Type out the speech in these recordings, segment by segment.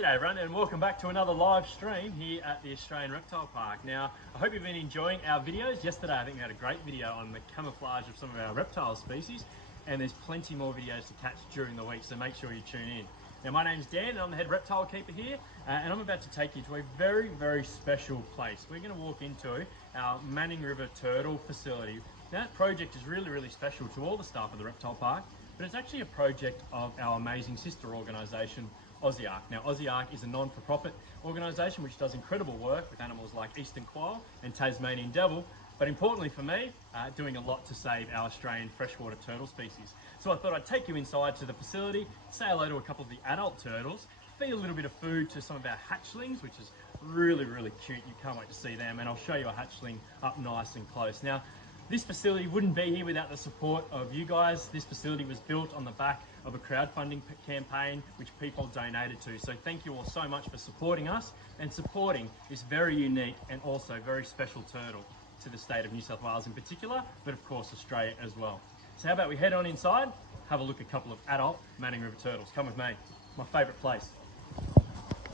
G'day everyone and welcome back to another live stream here at the Australian Reptile Park. Now, I hope you've been enjoying our videos. Yesterday I think we had a great video on the camouflage of some of our reptile species, and there's plenty more videos to catch during the week, so make sure you tune in. Now, my name's Dan and I'm the head reptile keeper here, and I'm about to take you to a very, very special place. We're going to walk into our Manning River Turtle facility. Now, that project is really, really special to all the staff of the Reptile Park, but it's actually a project of our amazing sister organisation, AUSSIARK. Now, AUSSIARK is a non-for-profit organisation which does incredible work with animals like eastern quail and Tasmanian devil, but importantly for me, doing a lot to save our Australian freshwater turtle species. So I thought I'd take you inside to the facility, say hello to a couple of the adult turtles, feed a little bit of food to some of our hatchlings, which is really, really cute. You can't wait to see them, and I'll show you a hatchling up nice and close. Now, this facility wouldn't be here without the support of you guys. This facility was built on the back of a crowdfunding campaign which people donated to. So thank you all so much for supporting us and supporting this very unique and also very special turtle to the state of New South Wales in particular, but of course Australia as well. So how about we head on inside, have a look at a couple of adult Manning River turtles. Come with me, my favourite place.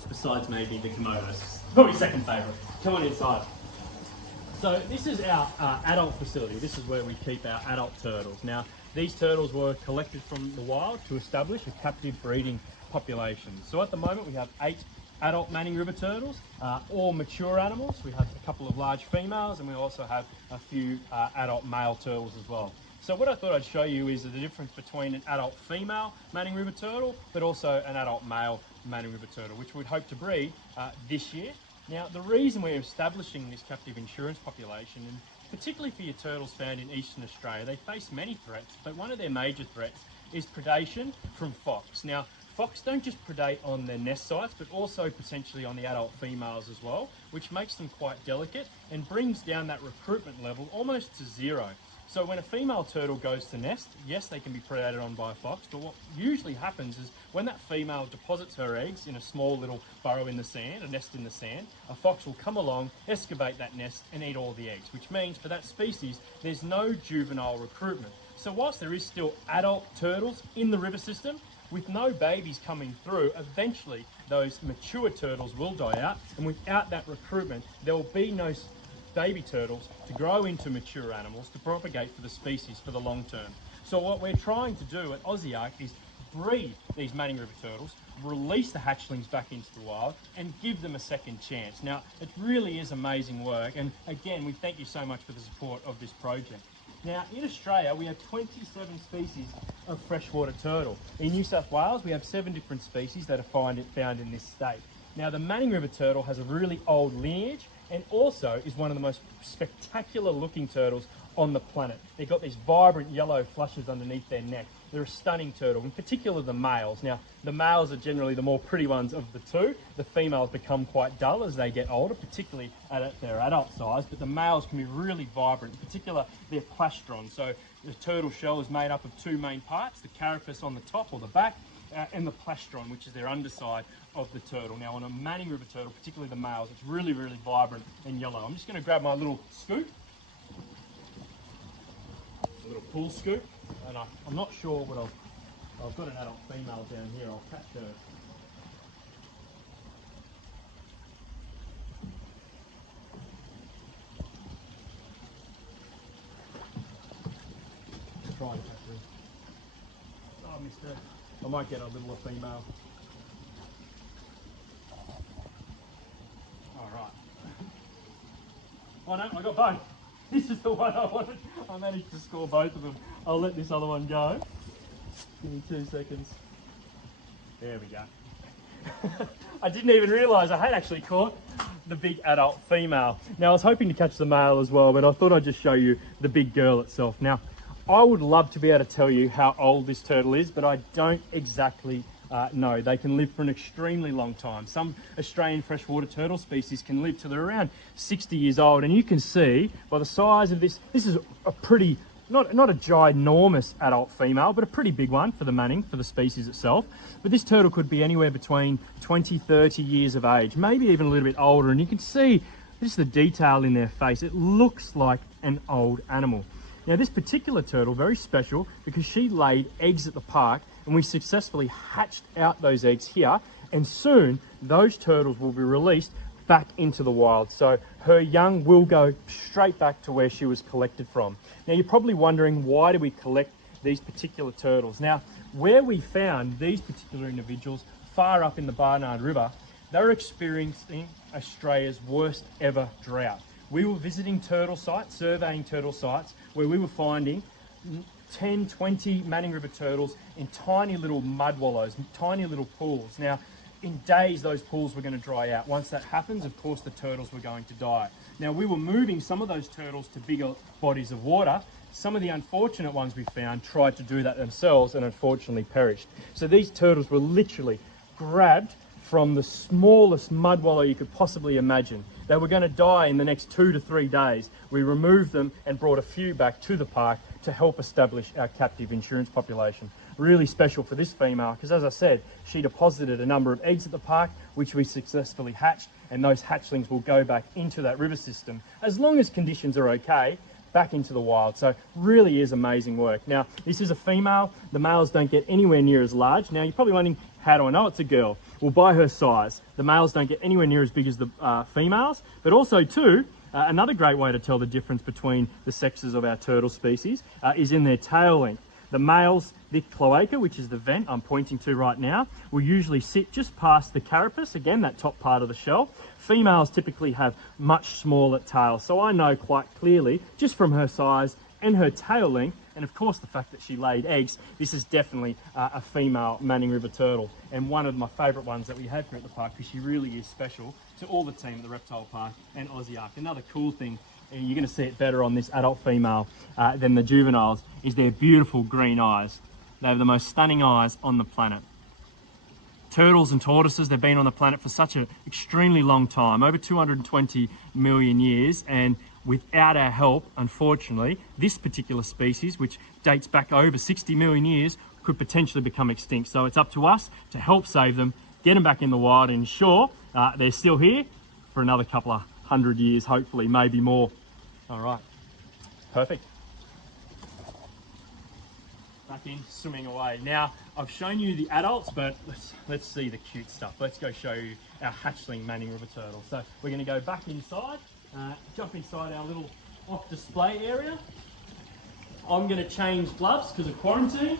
Besides maybe the Komodos, probably second favourite. Come on inside. So this is our adult facility. This is where we keep our adult turtles. Now, these turtles were collected from the wild to establish a captive breeding population. So at the moment we have 8 adult Manning River turtles, all mature animals. We have a couple of large females, and we also have a few adult male turtles as well. So what I thought I'd show you is the difference between an adult female Manning River turtle, but also an adult male Manning River turtle, which we'd hope to breed this year. Now, the reason we're establishing this captive insurance population, and particularly for your turtles found in eastern Australia, they face many threats, but one of their major threats is predation from fox. Now, fox don't just predate on their nest sites, but also potentially on the adult females as well, which makes them quite delicate and brings down that recruitment level almost to zero. So when a female turtle goes to nest, yes, they can be predated on by a fox, but what usually happens is when that female deposits her eggs in a small little burrow in the sand, a nest in the sand, a fox will come along, excavate that nest and eat all the eggs, which means for that species, there's no juvenile recruitment. So whilst there is still adult turtles in the river system, with no babies coming through, eventually those mature turtles will die out, and without that recruitment, there will be no baby turtles to grow into mature animals to propagate for the species for the long term. So what we're trying to do at AUSSIARK is breed these Manning River turtles, release the hatchlings back into the wild and give them a second chance. Now, it really is amazing work, and again, we thank you so much for the support of this project. Now, in Australia, we have 27 species of freshwater turtle. In New South Wales, we have 7 different species that are found in this state. Now, the Manning River turtle has a really old lineage and also is one of the most spectacular looking turtles on the planet. They've got these vibrant yellow flushes underneath their neck. They're a stunning turtle, in particular the males. Now, the males are generally the more pretty ones of the two. The females become quite dull as they get older, particularly at their adult size, but the males can be really vibrant, in particular their plastron. So the turtle shell is made up of 2 main parts, the carapace on the top or the back, and the plastron, which is their underside of the turtle. Now, on a Manning River turtle, particularly the males, it's really, really vibrant and yellow. I'm just going to grab my little scoop, a little pool scoop, and I'm not sure what I've got an adult female down here. I'll catch her. Try and catch her. Oh, I missed her. I might get a little female. All right. Oh no, I got both. This is the one I wanted. I managed to score both of them. I'll let this other one go. Give me 2 seconds. There we go. I didn't even realise I had actually caught the big adult female. Now, I was hoping to catch the male as well, but I thought I'd just show you the big girl itself. Now, I would love to be able to tell you how old this turtle is, but I don't exactly know. They can live for an extremely long time. Some Australian freshwater turtle species can live till they're around 60 years old, and you can see by the size of this is a pretty, not a ginormous adult female, but a pretty big one for the Manning, for the species itself. But this turtle could be anywhere between 20, 30 years of age, maybe even a little bit older, and you can see just the detail in their face. It looks like an old animal. Now this particular turtle, very special because she laid eggs at the park and we successfully hatched out those eggs here, and soon those turtles will be released back into the wild. So her young will go straight back to where she was collected from. Now you're probably wondering, why do we collect these particular turtles? Now, where we found these particular individuals far up in the Barnard River, they were experiencing Australia's worst ever drought. We were visiting turtle sites, surveying turtle sites, where we were finding 10, 20 Manning River turtles in tiny little mud wallows, tiny little pools. Now, in days, those pools were going to dry out. Once that happens, of course, the turtles were going to die. Now, we were moving some of those turtles to bigger bodies of water. Some of the unfortunate ones we found tried to do that themselves and unfortunately perished. So these turtles were literally grabbed from the smallest mud wallow you could possibly imagine. They were going to die in the next 2 to 3 days. We removed them and brought a few back to the park to help establish our captive insurance population. Really special for this female because, as I said, she deposited a number of eggs at the park, which we successfully hatched, and those hatchlings will go back into that river system, as long as conditions are okay, back into the wild. So really is amazing work. Now, this is a female. The males don't get anywhere near as large. Now, you're probably wondering, how do I know it's a girl? Well, by her size. The males don't get anywhere near as big as the females, but also too, another great way to tell the difference between the sexes of our turtle species is in their tail length. The males, the cloaca, which is the vent I'm pointing to right now, will usually sit just past the carapace, again, that top part of the shell. Females typically have much smaller tails, so I know quite clearly, just from her size and her tail length, and of course the fact that she laid eggs, this is definitely a female Manning River turtle, and one of my favourite ones that we have here at the park, because she really is special to all the team at the Reptile Park and Aussie Ark. Another cool thing, and you're going to see it better on this adult female than the juveniles, is their beautiful green eyes. They have the most stunning eyes on the planet. Turtles and tortoises, they've been on the planet for such an extremely long time, over 220 million years, and without our help, unfortunately, this particular species, which dates back over 60 million years, could potentially become extinct. So it's up to us to help save them, get them back in the wild, and ensure they're still here for another couple of 100 years, hopefully, maybe more. All right, perfect. Back in, swimming away. Now, I've shown you the adults, but let's see the cute stuff. Let's go show you our hatchling Manning River turtle. So we're going to go back inside, jump inside our little off display area. I'm going to change gloves because of quarantine.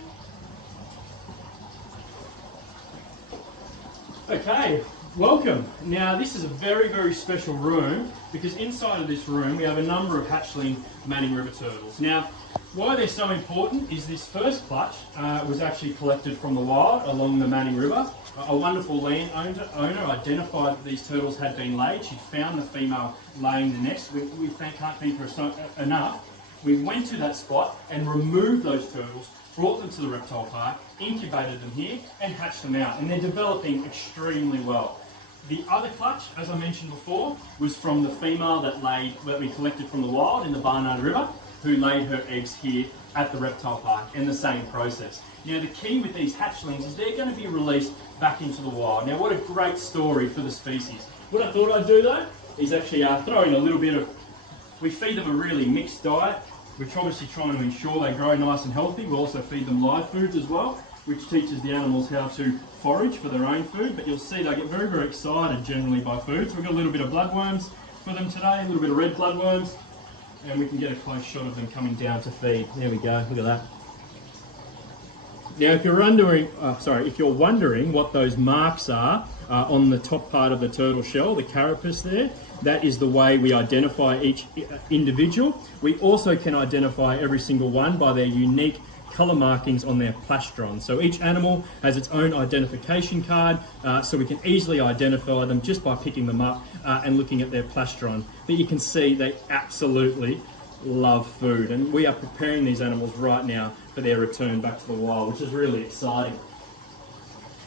Okay, welcome. Now this is a very, very special room because inside of this room we have a number of hatchling Manning River turtles. Now, why they're so important is this first clutch was actually collected from the wild along the Manning River. A wonderful landowner identified that these turtles had been laid. She found the female laying the nest. We can't thank her enough. We went to that spot and removed those turtles, brought them to the reptile park, incubated them here and hatched them out, and they're developing extremely well. The other clutch, as I mentioned before, was from the female that we collected from the wild in the Barnard River, who laid her eggs here at the reptile park, in the same process. Now the key with these hatchlings is they're going to be released back into the wild. Now what a great story for the species. What I thought I'd do though is actually throw in a little bit of, we feed them a really mixed diet. We're obviously trying to ensure they grow nice and healthy. We also feed them live foods as well, which teaches the animals how to forage for their own food. But you'll see they get very, very excited generally by food. So we've got a little bit of bloodworms for them today, a little bit of red bloodworms, and we can get a close shot of them coming down to feed. There we go, look at that. Now, if you're wondering what those marks are on the top part of the turtle shell, the carapace there, that is the way we identify each individual. We also can identify every single one by their unique colour markings on their plastron. So each animal has its own identification card, so we can easily identify them just by picking them up and looking at their plastron. But you can see they absolutely love food, and we are preparing these animals right now for their return back to the wild, which is really exciting.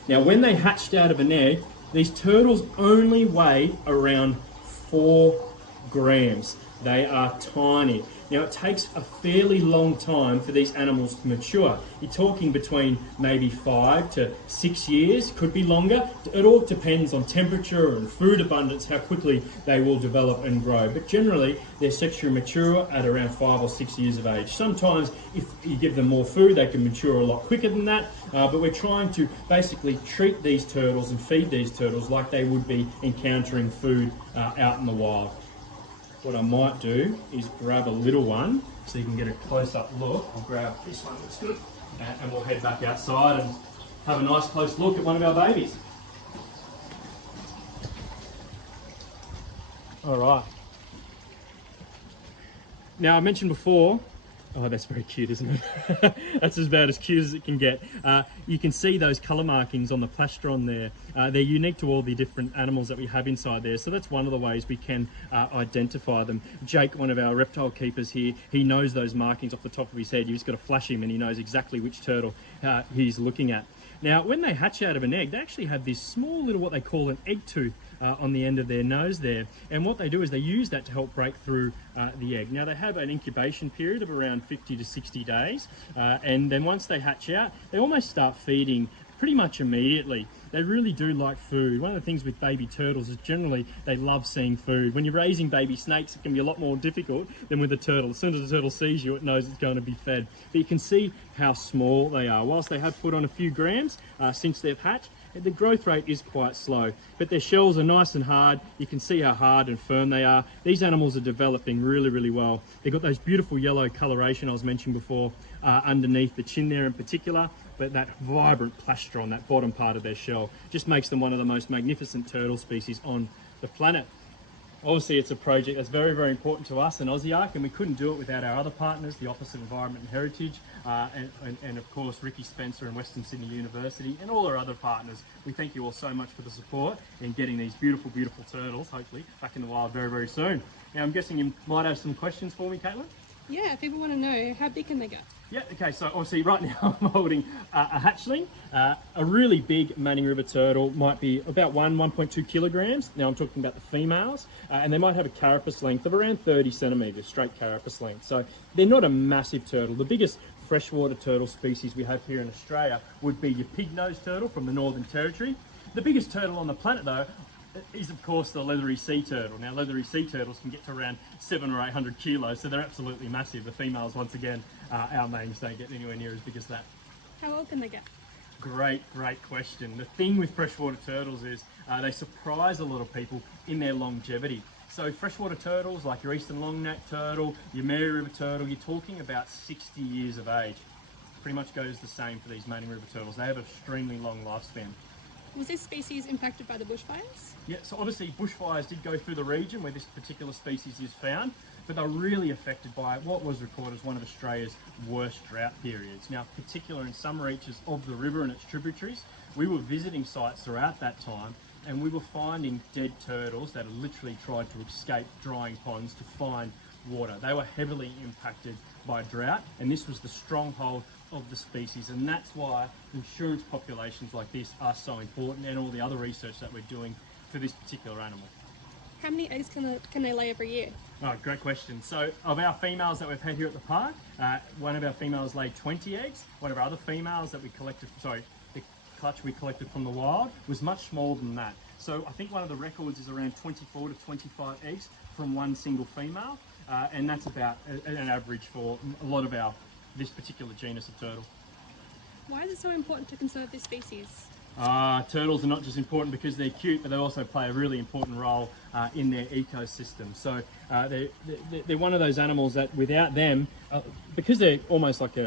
Now, when they hatched out of an egg, these turtles only weigh around 4 grams. They are tiny. Now it takes a fairly long time for these animals to mature. You're talking between maybe 5 to 6 years, could be longer. It all depends on temperature and food abundance, how quickly they will develop and grow. But generally, they're sexually mature at around 5 or 6 years of age. Sometimes if you give them more food, they can mature a lot quicker than that. But we're trying to basically treat these turtles and feed these turtles like they would be encountering food out in the wild. What I might do is grab a little one so you can get a close-up look. I'll grab this one, looks good, and we'll head back outside and have a nice close look at one of our babies. All right. Now I mentioned before, oh, that's very cute, isn't it? That's about as cute as it can get. You can see those colour markings on the plastron there. They're unique to all the different animals that we have inside there, so that's one of the ways we can identify them. Jake, one of our reptile keepers here, he knows those markings off the top of his head. You've just got to flash him and he knows exactly which turtle he's looking at. Now, when they hatch out of an egg, they actually have this small little, what they call an egg tooth on the end of their nose there. And what they do is they use that to help break through the egg. Now, they have an incubation period of around 50 to 60 days. And then once they hatch out, they almost start feeding pretty much immediately. They really do like food. One of the things with baby turtles is generally they love seeing food. When you're raising baby snakes, it can be a lot more difficult than with a turtle. As soon as the turtle sees you, it knows it's going to be fed. But you can see how small they are. Whilst they have put on a few grams since they've hatched, the growth rate is quite slow, but their shells are nice and hard. You can see how hard and firm they are. These animals are developing really, really well. They've got those beautiful yellow coloration I was mentioning before underneath the chin there in particular, but that vibrant plastron, that bottom part of their shell, just makes them one of the most magnificent turtle species on the planet. Obviously, it's a project that's very, very important to us in AussieARK, and we couldn't do it without our other partners, the Office of Environment and Heritage, and of course, Ricky Spencer and Western Sydney University, and all our other partners. We thank you all so much for the support in getting these beautiful, beautiful turtles, hopefully, back in the wild very, very soon. Now, I'm guessing you might have some questions for me, Caitlin? Yeah, people want to know, how big can they get? Yeah, okay, so obviously right now I'm holding a hatchling. A really big Manning River turtle might be about 1.2 kilograms. Now I'm talking about the females, and they might have a carapace length of around 30 centimetres, straight carapace length. So they're not a massive turtle. The biggest freshwater turtle species we have here in Australia would be your pig-nosed turtle from the Northern Territory. The biggest turtle on the planet though is of course the leathery sea turtle. Now leathery sea turtles can get to around 700 or 800 kilos, so they're absolutely massive. The females, once again, our mains don't get anywhere near as big as that. How old can they get? Great question. The thing with freshwater turtles is they surprise a lot of people in their longevity. So freshwater turtles like your eastern longneck turtle, your Mary River turtle, you're talking about 60 years of age. Pretty much goes the same for these Manning River turtles. They have an extremely long lifespan. Was this species impacted by the bushfires? Yeah, so obviously bushfires did go through the region where this particular species is found, but they're really affected by what was recorded as one of Australia's worst drought periods. Now, particular in some reaches of the river and its tributaries, we were visiting sites throughout that time, and we were finding dead turtles that had literally tried to escape drying ponds to find water. They were heavily impacted by drought, and this was the stronghold of the species, and that's why insurance populations like this are so important, and all the other research that we're doing for this particular animal. How many eggs can they lay every year? Oh, great question. So of our females that we've had here at the park, one of our females laid 20 eggs. One of our other females that we collected, the clutch we collected from the wild was much smaller than that. So I think one of the records is around 24 to 25 eggs from one single female, and that's about an average for a lot of this particular genus of turtle. Why is it so important to conserve this species? Turtles are not just important because they're cute, but they also play a really important role in their ecosystem. So they're one of those animals that without them, because they're almost like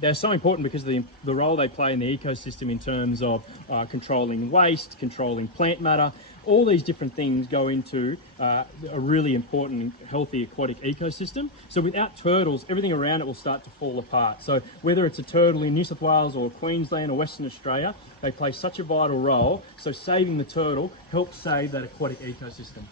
they're so important because of the role they play in the ecosystem in terms of controlling waste, controlling plant matter. All these different things go into a really important, healthy aquatic ecosystem. So without turtles, everything around it will start to fall apart. So whether it's a turtle in New South Wales or Queensland or Western Australia, they play such a vital role. So saving the turtle helps save that aquatic ecosystem.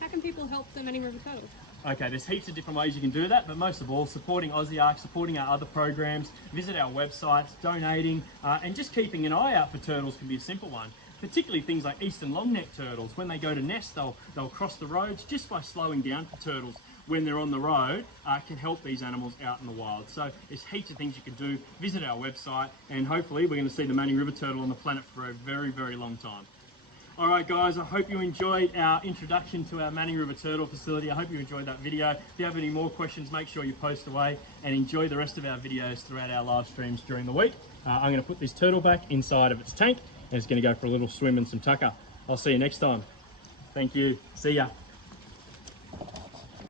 How can people help the Manning River turtle? Okay, there's heaps of different ways you can do that, but most of all, supporting Aussiark, supporting our other programs, visit our websites, donating, and just keeping an eye out for turtles can be a simple one. Particularly things like eastern long-necked turtles. When they go to nest, they'll cross the roads. Just by slowing down for turtles when they're on the road can help these animals out in the wild. So there's heaps of things you can do. Visit our website, and hopefully we're going to see the Manning River turtle on the planet for a very, very long time. All right, guys, I hope you enjoyed our introduction to our Manning River Turtle facility. I hope you enjoyed that video. If you have any more questions, make sure you post away and enjoy the rest of our videos throughout our live streams during the week. I'm going to put this turtle back inside of its tank, and it's going to go for a little swim and some tucker. I'll see you next time. Thank you. See ya.